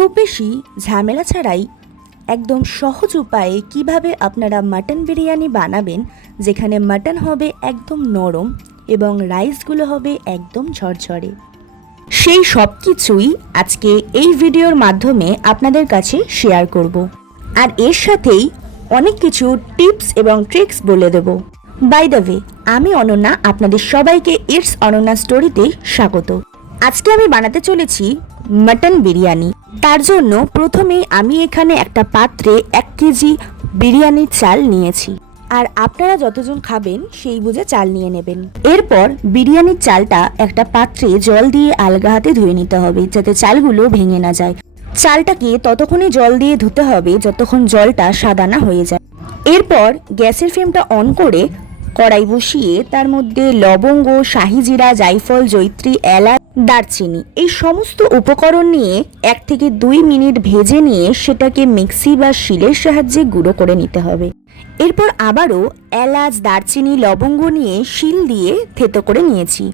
খুব বেশি ঝামেলা ছাড়াই একদম সহজ উপায়ে কিভাবে আপনারা মাটন বিরিয়ানি বানাবেন, যেখানে মাটন হবে একদম নরম এবং রাইসগুলো হবে একদম ঝরঝরে, সেই সব কিছুই আজকে এই ভিডিওর মাধ্যমে আপনাদের কাছে শেয়ার করব। আর এর সাথেই অনেক কিছু টিপস এবং ট্রিক্স বলে দেব। বাই দ্য ওয়ে, আমি অনন্যা, আপনাদের সবাইকে ইটস অনন্যা স্টোরিতে স্বাগত। আজকে আমি বানাতে চলেছি মাটন বিরিয়ানি। তার জন্য প্রথমেই আমি এখানে একটা পাত্রে 1 কেজি বিরিয়ানির চাল নিয়েছি, আর আপনারা যতজন খাবেন সেই বুঝে চাল নিয়ে নেবেন। এরপর বিরিয়ানির চালটা একটা পাত্রে জল দিয়ে আলগা হাতে ধুয়ে নিতে হবে, যাতে চালগুলো ভেঙে না যায়। চালটাকে ততক্ষণই জল দিয়ে ধুতে হবে যতক্ষণ জলটা সাদা না হয়ে যায়। এরপর গ্যাসের ফ্লেমটা অন করে কড়াই বসিয়ে তার মধ্যে লবঙ্গ, শাহি জিরা, জায়ফল, জয়িত্রী, এলাচ, দারচিনি এই সমস্ত উপকরণ নিয়ে 1 থেকে 2 মিনিট ভেজে নিয়ে সেটাকে মিক্সি বা শিলের সাহায্যে গুঁড়ো করে নিতে হবে। এরপর আবারও এলাচ, দারচিনি, লবঙ্গ নিয়ে শিল দিয়ে থেতো করে নিয়েছি।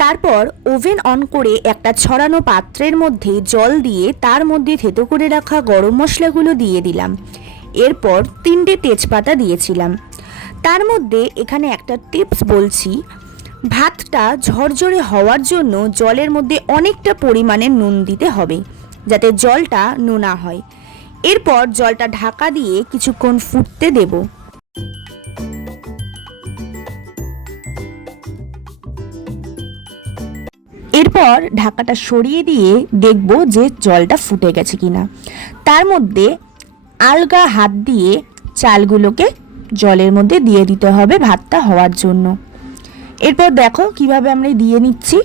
তারপর ওভেন অন করে একটা ছড়ানো পাত্রের মধ্যে জল দিয়ে তার মধ্যে থেতো করে রাখা গরম মশলাগুলো দিয়ে দিলাম। এরপর 3টে তেজপাতা দিয়েছিলাম। তার মধ্যে এখানে একটা টিপস বলছি, ভাতটা ঝরঝরে হওয়ার জন্য জলের মধ্যে অনেকটা পরিমাণে নুন দিতে হবে, যাতে জলটা নোনা হয়। এরপর জলটা ঢাকা দিয়ে কিছুক্ষণ ফুটতে দেব। এরপর ঢাকাটা সরিয়ে দিয়ে দেখব যে জলটা ফুটে গেছে কিনা। তার মধ্যে আলগা হাত দিয়ে চালগুলোকে জলের মধ্যে দিয়ে দিতে হবে ভাতটা হওয়ার জন্য। এরপর দেখো কিভাবে আমরা দিয়ে নিচ্ছি।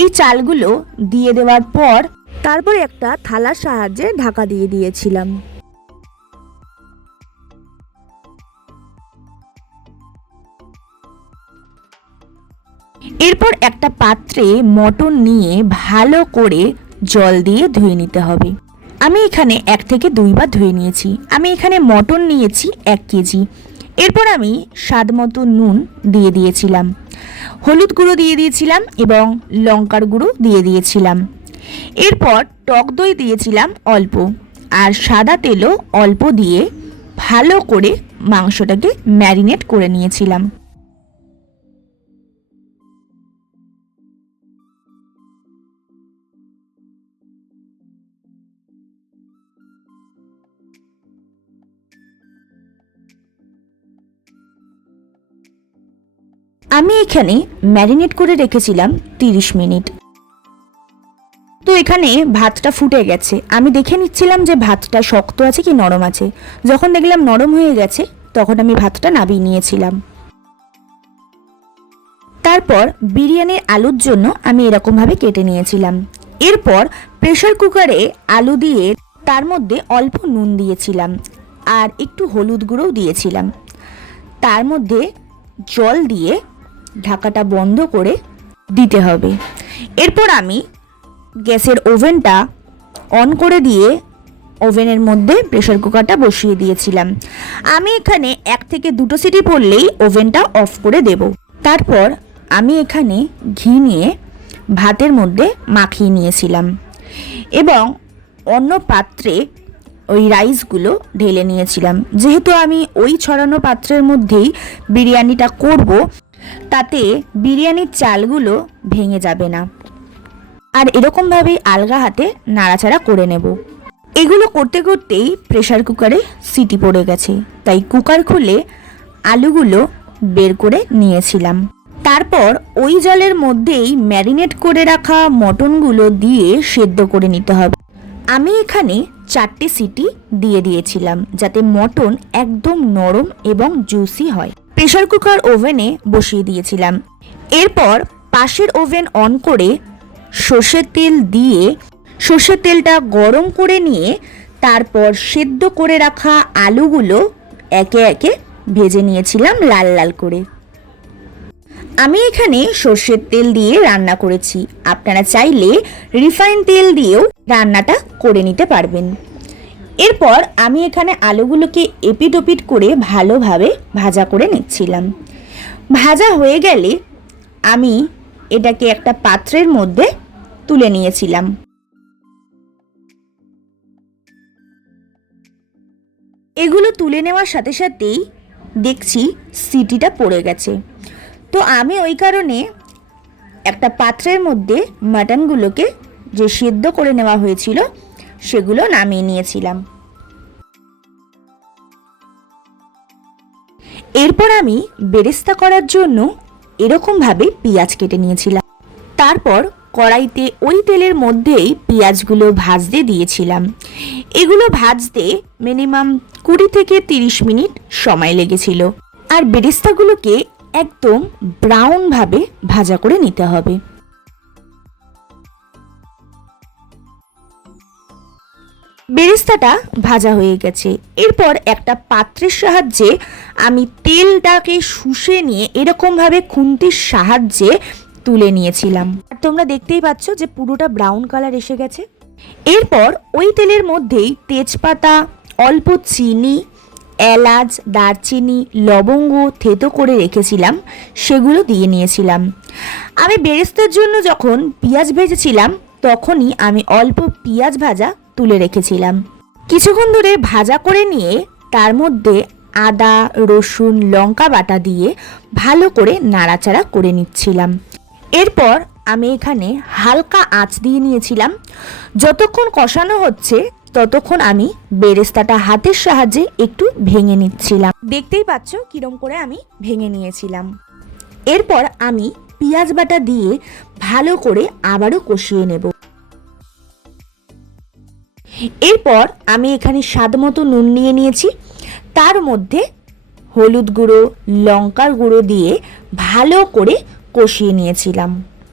এই চালগুলো দিয়ে দেওয়ার পর তারপর একটা থালার সাহায্যে ঢাকা দিয়ে দিয়েছিলাম। এরপর একটা পাত্রে মটন নিয়ে ভালো করে জল দিয়ে ধুয়ে নিতে হবে। আমি এখানে 1 থেকে 2 বার ধুয়ে নিয়েছি। আমি এখানে মটন নিয়েছি 1 কেজি। এরপর আমি স্বাদ মতো নুন দিয়ে দিয়েছিলাম, হলুদ গুঁড়ো দিয়ে দিয়েছিলাম এবং লঙ্কার গুঁড়ো দিয়ে দিয়েছিলাম। এরপর টক দই দিয়েছিলাম অল্প, আর সাদা তেলও অল্প দিয়ে ভালো করে মাংসটাকে ম্যারিনেট করে নিয়েছিলাম। আমি এখানে ম্যারিনেট করে রেখেছিলাম 30 মিনিট। তো এখানে ভাতটা ফুটে গেছে। আমি দেখে নিচ্ছিলাম যে ভাতটা শক্ত আছে কি নরম আছে। যখন দেখলাম নরম হয়ে গেছে তখন আমি ভাতটা নামিয়ে নিয়েছিলাম। তারপর বিরিয়ানির আলুর জন্য আমি এরকমভাবে কেটে নিয়েছিলাম। এরপর প্রেসার কুকারে আলু দিয়ে তার মধ্যে অল্প নুন দিয়েছিলাম আর একটু হলুদ গুঁড়োও দিয়েছিলাম। তার মধ্যে জল দিয়ে ঢাকাটা বন্ধ করে দিতে হবে। এরপর আমি গ্যাসের ওভেনটা অন করে দিয়ে ওভেনের মধ্যে প্রেসার কুকারটা বসিয়ে দিয়েছিলাম। আমি এখানে 1 থেকে 2টো সিটি পড়লেই ওভেনটা অফ করে দেব। তারপর আমি এখানে ঘি নিয়ে ভাতের মধ্যে মাখিয়ে নিয়েছিলাম এবং অন্য পাত্রে ওই রাইসগুলো ঢেলে নিয়েছিলাম। যেহেতু আমি ওই ছড়ানো পাত্রের মধ্যেই বিরিয়ানিটা করব, তাতে বিরিয়ানির চালগুলো ভেঙে যাবে না। আর এরকমভাবেই আলগা হাতে নাড়াচাড়া করে নেব। এগুলো করতে করতেই প্রেসার কুকারে সিটি পড়ে গেছে, তাই কুকার খুলে আলুগুলো বের করে নিয়েছিলাম। তারপর ওই জলের মধ্যেই ম্যারিনেট করে রাখা মটনগুলো দিয়ে সেদ্ধ করে নিতে হবে। আমি এখানে 4টে সিটি দিয়ে দিয়েছিলাম, যাতে মটন একদম নরম এবং জুসি হয়। প্রেসার কুকার ওভেনে বসিয়ে দিয়েছিলাম। এরপর পাশের ওভেন অন করে সর্ষের তেল দিয়ে সর্ষের তেলটা গরম করে নিয়ে তারপর সেদ্ধ করে রাখা আলুগুলো একে একে ভেজে নিয়েছিলাম লাল লাল করে। আমি এখানে সর্ষের তেল দিয়ে রান্না করেছি। আপনারা চাইলে রিফাইন তেল দিয়েও রান্নাটা করে নিতে পারবেন। এরপর আমি এখানে আলুগুলোকে এপিট ওপিট করে ভালোভাবে ভাজা করে নিচ্ছিলাম। ভাজা হয়ে গেলে আমি এটাকে একটা পাত্রের মধ্যে তুলে নিয়েছিলাম। এগুলো তুলে নেওয়ার সাথে সাথেই দেখছি সিটিটা পড়ে গেছে। তো আমি ওই কারণে একটা পাত্রের মধ্যে মাটনগুলোকে যে সেদ্ধ করে নেওয়া হয়েছিল সেগুলো নামিয়ে নিয়েছিলাম। এরপর আমি বেরেস্তা করার জন্য এরকমভাবে পেঁয়াজ কেটে নিয়েছিলাম। তারপর কড়াইতে ওই তেলের মধ্যেই পেঁয়াজগুলো ভাজতে দিয়েছিলাম। এগুলো ভাজতে মিনিমাম 20 থেকে 30 মিনিট সময় লেগেছিল। আর বেরেস্তাগুলোকে একদম ব্রাউনভাবে ভাজা করে নিতে হবে। বেরেস্তাটা ভাজা হয়ে গেছে। এরপর একটা পাত্রের সাহায্যে আমি তেলটাকে শুষে নিয়ে এরকমভাবে খুন্তির সাহায্যে তুলে নিয়েছিলাম। আর তোমরা দেখতেই পাচ্ছ যে পুরোটা ব্রাউন কালার এসে গেছে। এরপর ওই তেলের মধ্যেই তেজপাতা, অল্প চিনি, এলাচ, দারচিনি, লবঙ্গ থেতো করে রেখেছিলাম সেগুলো দিয়ে নিয়েছিলাম। আমি বেরেস্তার জন্য যখন পেঁয়াজ ভেজেছিলাম তখনই আমি অল্প পেঁয়াজ ভাজা তুলে রেখেছিলাম। কিছুক্ষণ ধরে ভাজা করে নিয়ে তার মধ্যে আদা, রসুন, লঙ্কা বাটা দিয়ে ভালো করে নাড়াচাড়া করে নিচ্ছিলাম। এরপর আমি এখানে হালকা আঁচ দিয়ে নিয়েছিলাম। যতক্ষণ কষানো হচ্ছে ততক্ষণ আমি বেরেস্তাটা হাতের সাহায্যে একটু ভেঙে নিচ্ছিলাম। দেখতেই পাচ্ছ কিরম করে আমি ভেঙে নিয়েছিলাম। এরপর আমি পেঁয়াজ বাটা দিয়ে ভালো করে আবারও কষিয়ে নেব। এরপর আমি এখানে স্বাদ মতো নুন নিয়ে নিয়েছি। তার মধ্যে হলুদ গুঁড়ো, লঙ্কার গুঁড়ো দিয়ে ভালো করে কষিয়ে নিয়েছিলাম।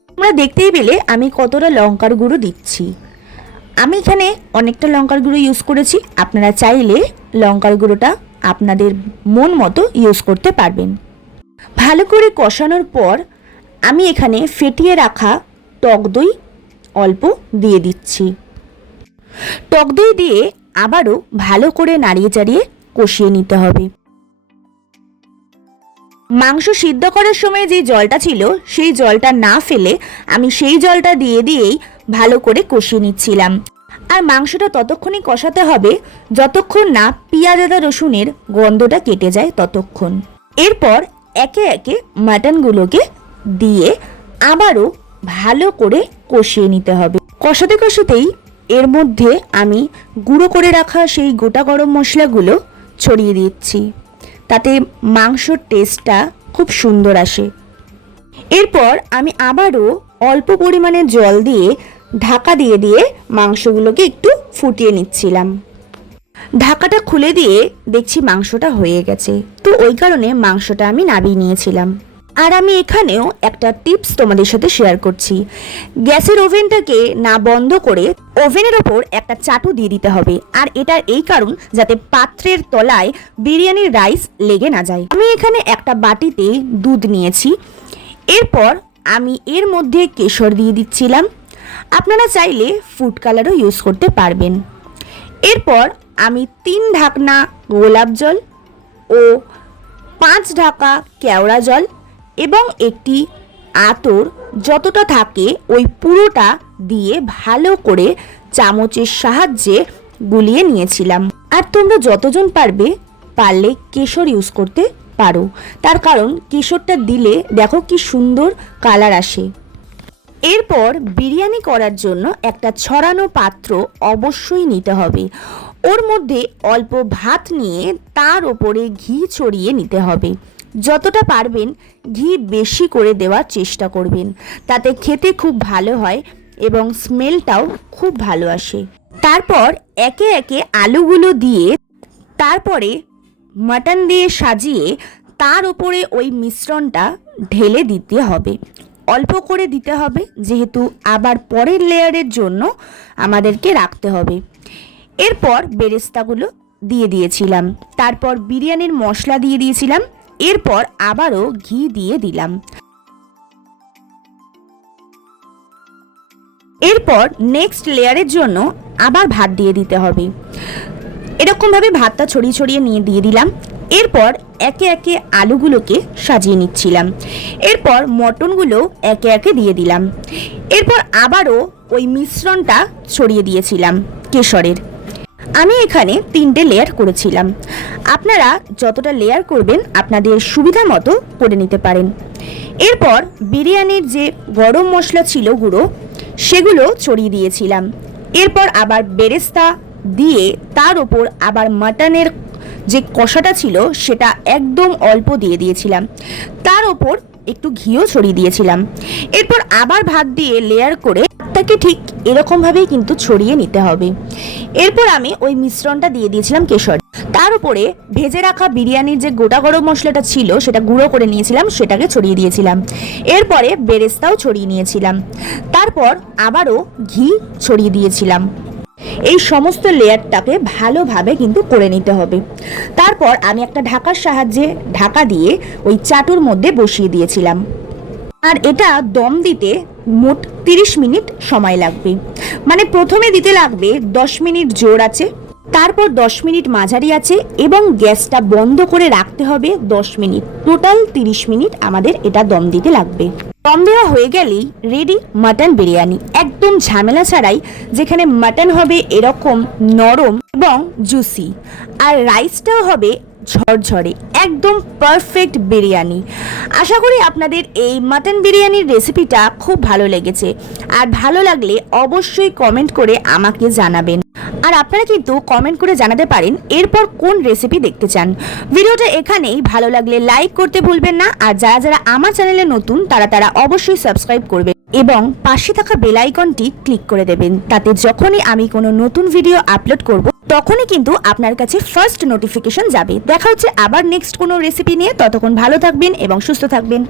তোমরা দেখতেই পেলে আমি কতটা লঙ্কার গুঁড়ো দিচ্ছি। আমি এখানে অনেকটা লঙ্কার গুঁড়ো ইউজ করেছি। আপনারা চাইলে লঙ্কার গুঁড়োটা আপনাদের মন মতো ইউজ করতে পারবেন। ভালো করে কষানোর পর আমি এখানে ফেটিয়ে রাখা টক দই অল্প দিয়ে দিচ্ছি। টক দই দিয়ে আবারও ভালো করে নাড়িয়ে চাড়িয়ে কষিয়ে নিতে হবে। মাংস সিদ্ধ করার সময় যে জলটা ছিল সেই জলটা না ফেলে আমি সেই জলটা দিয়েই ভালো করে কষিয়ে নিচ্ছিলাম। আর মাংসটা ততক্ষণই কষাতে হবে যতক্ষণ না পেঁয়াজ, আদা, রসুনের গন্ধটা কেটে যায় ততক্ষণ। এরপর একে একে মাটনগুলোকে দিয়ে আবারও ভালো করে কষিয়ে নিতে হবে। কষাতে কষাতেই এর মধ্যে আমি গুঁড়ো করে রাখা সেই গোটা গরম মশলাগুলো ছড়িয়ে দিচ্ছি, তাতে মাংসর টেস্টটা খুব সুন্দর আসে। এরপর আমি আবারও অল্প পরিমাণে জল দিয়ে ঢাকা দিয়ে মাংসগুলোকে একটু ফুটিয়ে নিচ্ছিলাম। ঢাকাটা খুলে দিয়ে দেখছি মাংসটা হয়ে গেছে, তো ওই কারণে মাংসটা আমি নামিয়ে নিয়েছিলাম। আর আমি এখানেও একটা টিপস তোমাদের সাথে শেয়ার করছি। গ্যাসের ওভেনটাকে না বন্ধ করে ওভেনের ওপর একটা চাটু দিয়ে দিতে হবে। আর এটার এই কারণ যাতে পাত্রের তলায় বিরিয়ানির রাইস লেগে না যায়। আমি এখানে একটা বাটিতে দুধ নিয়েছি। এরপর আমি এর মধ্যে কেশর দিয়ে দিচ্ছিলাম। আপনারা চাইলে ফুড কালারও ইউজ করতে পারবেন। এরপর আমি 3 ঢাকনা গোলাপ জল ও 5 ঢাকা কেওড়া জল এবং একটি আতর যতটা থাকে ওই পুরোটা দিয়ে ভালো করে চামচের সাহায্যে গুলিয়ে নিয়েছিলাম। আর তোমরা যতজন পারলে কেশর ইউজ করতে পারো, তার কারণ কেশরটা দিলে দেখো কি সুন্দর কালার আসে। এরপর বিরিয়ানি করার জন্য একটা ছড়ানো পাত্র অবশ্যই নিতে হবে। ওর মধ্যে অল্প ভাত নিয়ে তার ওপরে ঘি ছড়িয়ে নিতে হবে। যতটা পারবেন ঘি বেশি করে দেওয়ার চেষ্টা করবেন, তাতে খেতে খুব ভালো হয় এবং স্মেলটাও খুব ভালো আসে। তারপর একে একে আলুগুলো দিয়ে তারপরে মাটন দিয়ে সাজিয়ে তার উপরে ওই মিশ্রণটা ঢেলে দিতে হবে। অল্প করে দিতে হবে, যেহেতু আবার পরের লেয়ারের জন্য আমাদেরকে রাখতে হবে। এরপর বেরেস্তাগুলো দিয়ে দিয়েছিলাম। তারপর বিরিয়ানির মশলা দিয়ে দিয়েছিলাম। এরপর আবারও ঘি দিয়ে দিলাম। এরপর নেক্সট লেয়ারের জন্য আবার ভাত দিয়ে দিতে হবে। এরকমভাবে ভাতটা ছড়িয়ে ছড়িয়ে নিয়ে দিয়ে দিলাম। এরপর একে একে আলুগুলোকে সাজিয়ে নিচ্ছিলাম। এরপর মটনগুলো একে একে দিয়ে দিলাম। এরপর আবারও ওই মিশ্রণটা ছড়িয়ে দিয়েছিলাম কেশরের। আমি এখানে 3টে লেয়ার করেছিলাম। আপনারা যতটা লেয়ার করবেন আপনাদের সুবিধা মতো করে নিতে পারেন। এরপর বিরিয়ানির যে গরম মশলা ছিল গুঁড়ো, সেগুলো ছড়িয়ে দিয়েছিলাম। এরপর আবার বেরেস্তা দিয়ে তার ওপর আবার মাটনের যে কষাটা ছিল সেটা একদম অল্প দিয়ে দিয়েছিলাম, তার ওপর একটু ঘিও ছড়িয়ে দিয়েছিলাম। এরপর আবার ভাত দিয়ে লেয়ার করে তাকে ঠিক এরকমভাবেই কিন্তু ছড়িয়ে নিতে হবে। এরপর আমি ওই মিশ্রণটা দিয়ে দিয়েছিলাম কেশর, তার উপরে ভেজে রাখা বিরিয়ানির যে গোটা গরম মশলাটা ছিল সেটা গুঁড়ো করে নিয়েছিলাম, সেটাকে ছড়িয়ে দিয়েছিলাম। এরপরে বেরেস্তাও ছড়িয়ে নিয়েছিলাম, তারপর আবারও ঘি ছড়িয়ে দিয়েছিলাম। এই সমস্ত লেয়ারটাকে ভালোভাবে কিন্তু করে নিতে হবে। তারপর আমি একটা ঢাকার সাহায্যে ঢাকা দিয়ে ওই চাটুর মধ্যে বসিয়ে দিয়েছিলাম। আর এটা দম দিতে মোট 30 মিনিট সময় লাগবে। মানে প্রথমে দিতে লাগবে 10 মিনিট জোর আছে, তারপর 10 মিনিট মাঝারি আছে এবং গ্যাসটা বন্ধ করে রাখতে হবে 10 মিনিট। টোটাল 30 মিনিট আমাদের এটা দম দিতে লাগবে। দম দেওয়া হয়ে গেলেই রেডি মাটন বিরিয়ানি, একদম ঝামেলা ছাড়াই, যেখানে মাটন হবে এরকম নরম এবং জুসি, আর রাইসটাও হবে ঝরঝরে, একদম পারফেক্ট বিরিয়ানি। আশা করি আপনাদের এই মাটন বিরিয়ানির রেসিপিটা খুব ভালো লেগেছে, আর ভালো লাগলে অবশ্যই কমেন্ট করে আমাকে জানাবেন। আর আপনারা কিন্তু কমেন্ট করে জানাতে পারেন এরপর কোন রেসিপি দেখতে চান। ভিডিওটা এখানেই, ভালো লাগলে লাইক করতে ভুলবেন না, আর যারা যারা আমার চ্যানেলে নতুন তারা অবশ্যই সাবস্ক্রাইব করবেন এবং পাশে থাকা বেল আইকনটি ক্লিক করে দেবেন, তাতে যখনই আমি কোনো নতুন ভিডিও আপলোড করব তখনই কিন্তু আপনার কাছে ফার্স্ট নোটিফিকেশন যাবে। দেখা হচ্ছে আবার নেক্সট কোনো রেসিপি নিয়ে, ততক্ষণ ভালো থাকবেন এবং সুস্থ থাকবেন।